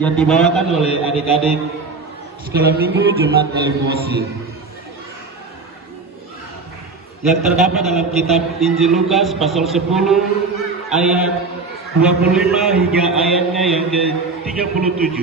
yang dibawakan oleh adik-adik sekolah minggu Jumat Elemosi yang terdapat dalam kitab Injil Lukas pasal 10 ayat 25 hingga ayatnya yang ke-37.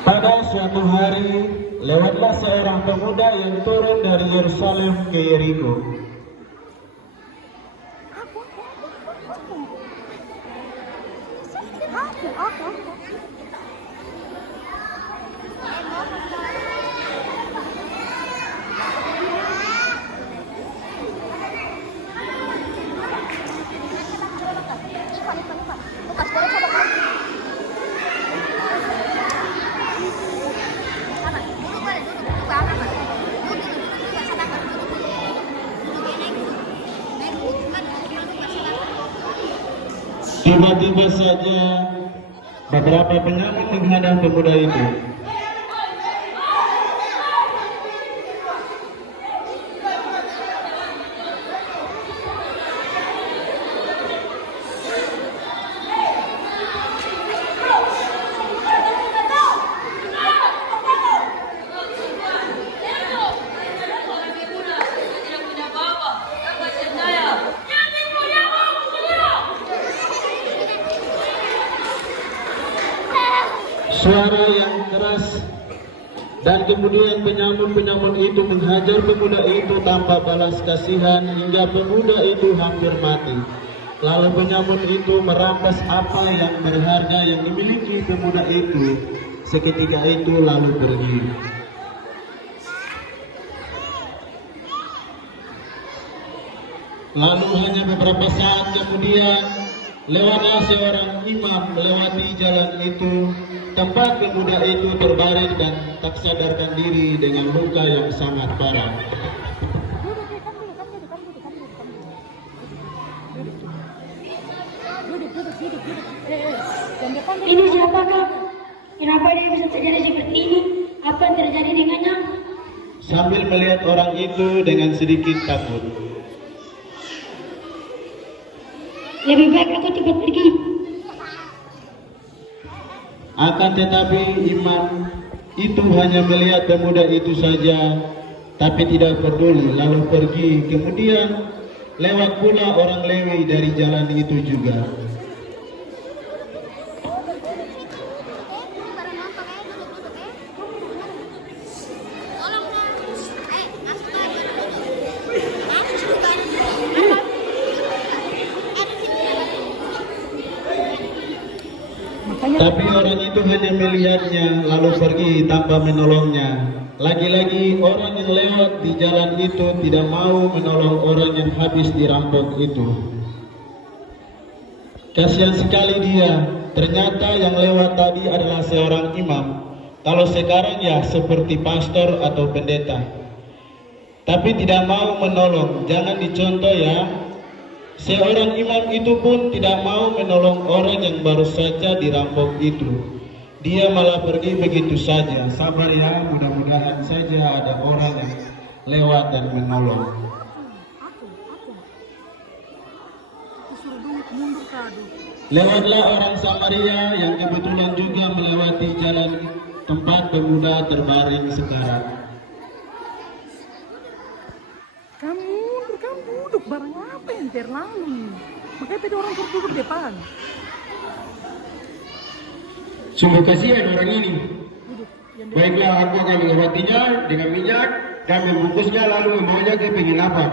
Pada suatu hari, lewatlah seorang pemuda yang turun dari Yerusalem ke Yeriko. Tiba-tiba saja beberapa penyamun menghadang pemuda itu. Suara yang keras dan kemudian penyamun-penyamun itu menghajar pemuda itu tanpa balas kasihan hingga pemuda itu hampir mati. Lalu penyamun itu merampas apa yang berharga yang dimiliki pemuda itu. Seketika itu lalu pergi. Lalu hanya beberapa saat kemudian lewatlah seorang imam melewati jalan itu. Tempat pemuda itu terbaring dan tak sadarkan diri dengan luka yang sangat parah. Ini siapakah? Kenapa dia bisa terjadi seperti ini? Apa yang terjadi dengannya? Sambil melihat orang itu dengan sedikit takut. Lebih baik aku cepat pergi. Akan tetapi imam itu hanya melihat pemuda itu saja, tapi tidak peduli, lalu pergi. Kemudian lewat pula orang Lewi dari jalan itu juga. Tapi orang itu hanya melihatnya lalu pergi tanpa menolongnya. Lagi-lagi orang yang lewat di jalan itu tidak mau menolong orang yang habis dirampok itu. Kasihan sekali dia. Ternyata yang lewat tadi adalah seorang imam. Kalau sekarang ya seperti pastor atau pendeta. Tapi tidak mau menolong. Jangan dicontoh ya. Seorang imam itu pun tidak mau menolong orang yang baru saja dirampok itu. Dia malah pergi begitu saja. Sabar ya, mudah-mudahan saja ada orang yang lewat dan menolong. Lewatlah orang Samaria yang kebetulan juga melewati jalan tempat pemuda terbaring sekarang. Kamu duduk barang apa yang terlalu? Makanya tadi orang suruh duduk depan. Sungguh kasihan orang ini. Baiklah, aku akan mengobatinya dengan minyak dan membungkusnya lalu membawanya ke penginapan.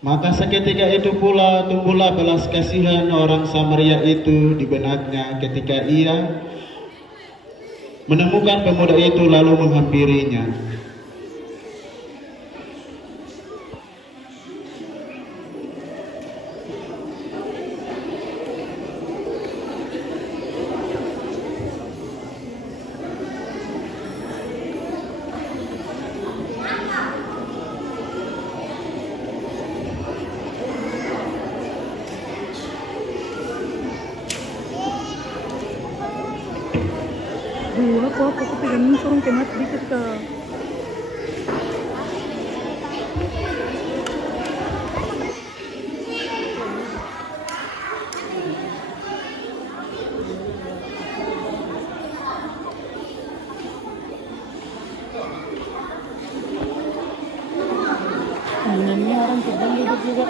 Maka seketika itu pula tumbuhlah belas kasihan orang Samaria itu di benaknya ketika ia menemukan pemuda itu lalu menghampirinya. Dulu aku pegang sorong kemat dikit ke untuk dan duduk juga.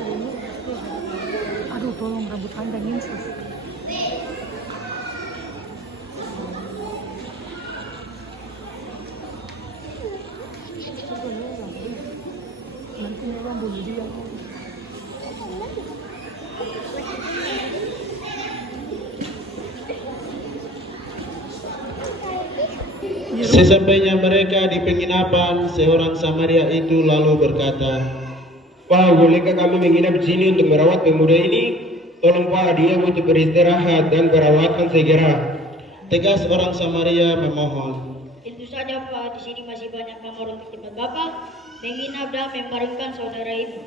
Tolong. Aduh, tolong rambut Anda nginsus. Nanti memang bunuh dia. Sesampainya mereka di penginapan, seorang Samaria itu lalu berkata, Pak, bolehkah kami menginap di sini untuk merawat pemuda ini? Tolong Pak, dia butuh beristirahat dan perawatan segera. tegas orang Samaria memohon. Tentu saja Pak, di sini masih banyak kamar untuk tempat Bapak menginap dan membaringkan saudara ini.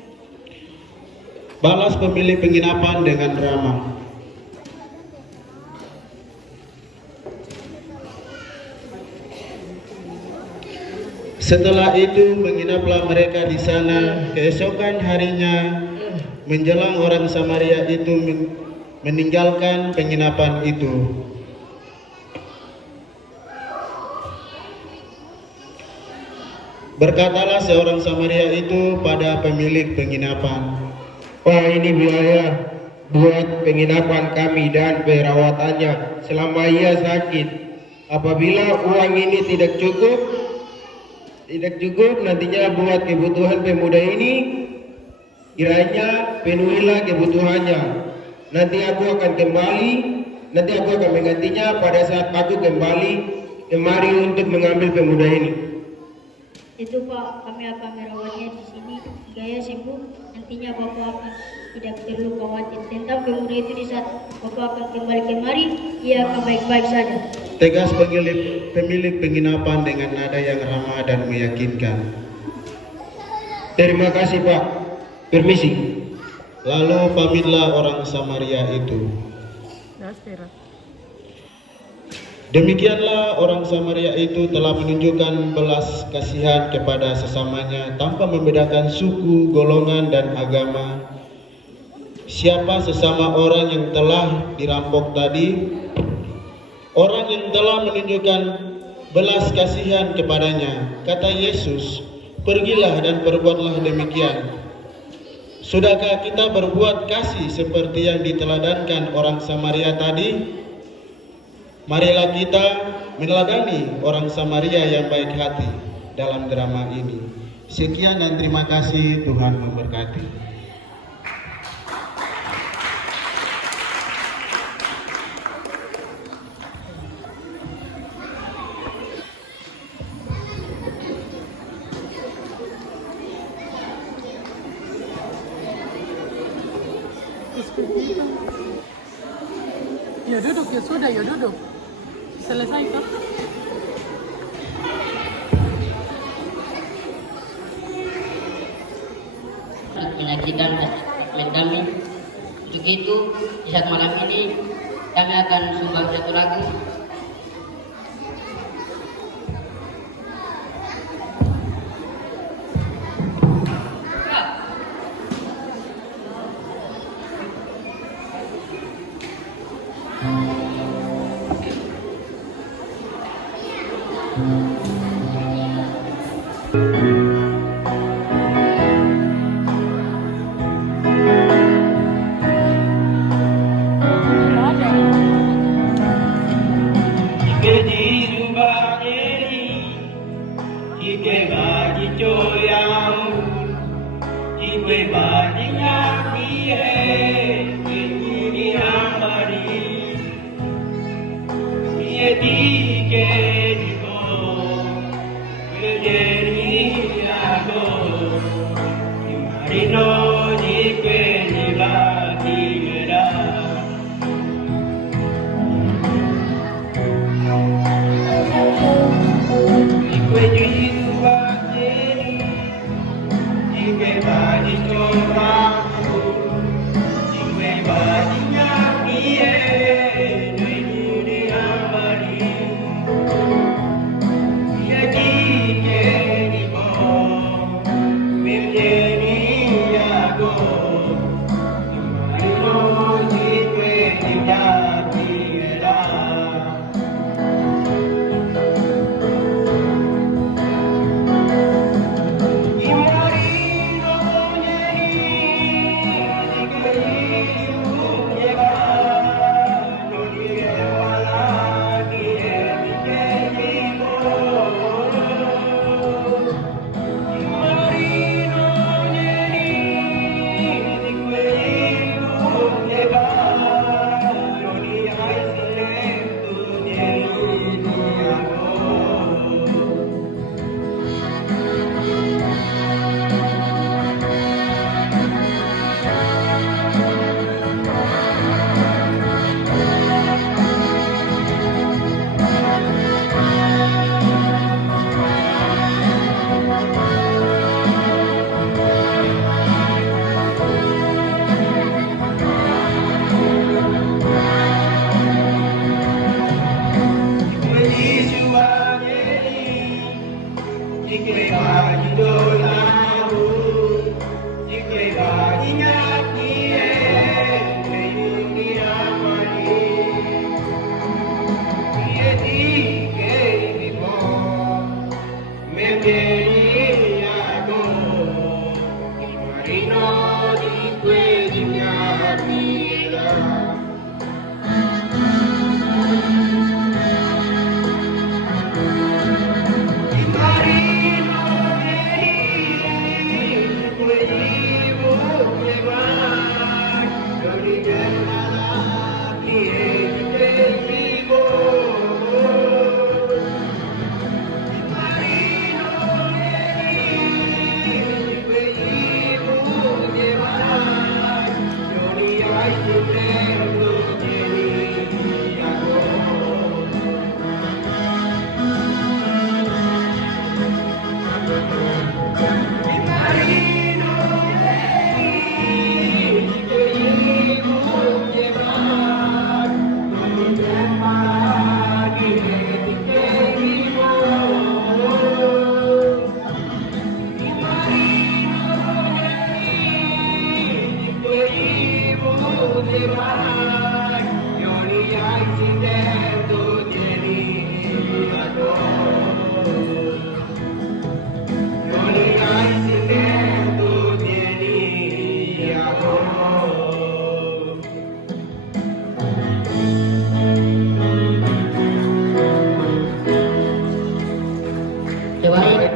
Balas pemilik penginapan dengan ramah. Setelah itu menginaplah mereka di sana. Keesokan harinya menjelang orang Samaria itu meninggalkan penginapan itu. Berkatalah seorang Samaria itu pada pemilik penginapan, Pak, ini biaya buat penginapan kami dan perawatannya selama ia sakit. Apabila uang ini tidak cukup nantinya buat kebutuhan pemuda ini, kiranya penuhilah kebutuhannya. Nanti aku akan menggantinya pada saat aku kembali kemari untuk mengambil pemuda ini. Itu Pak, kami akan merawatnya di sini hingga ia sembuh. Nantinya Bapak akan tidak perlu khawatir tentang pemuda itu. Di saat Bapak akan kembali kemari, ia akan baik-baik saja. tegas pemilik penginapan dengan nada yang ramah dan meyakinkan. Terima kasih Pak, permisi. Lalu pamitlah orang Samaria itu. Demikianlah orang Samaria itu telah menunjukkan belas kasihan kepada sesamanya tanpa membedakan suku, golongan, dan agama. Siapa sesama orang yang telah dirampok tadi? Orang yang telah menunjukkan belas kasihan kepadanya. Kata Yesus, pergilah dan perbuatlah demikian. Sudahkah kita berbuat kasih seperti yang diteladankan orang Samaria tadi? Marilah kita meneladani orang Samaria yang baik hati dalam drama ini. Sekian dan terima kasih, Tuhan memberkati. Ya duduk, ya sudah, ya duduk. Selesai kan? Menyaksikan hasil kami. Untuk itu, di saat malam ini kami akan sumbang satu lagu.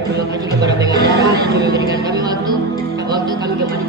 terima kasih kepada pengacara yang sudah memberikan kami waktu kami kembali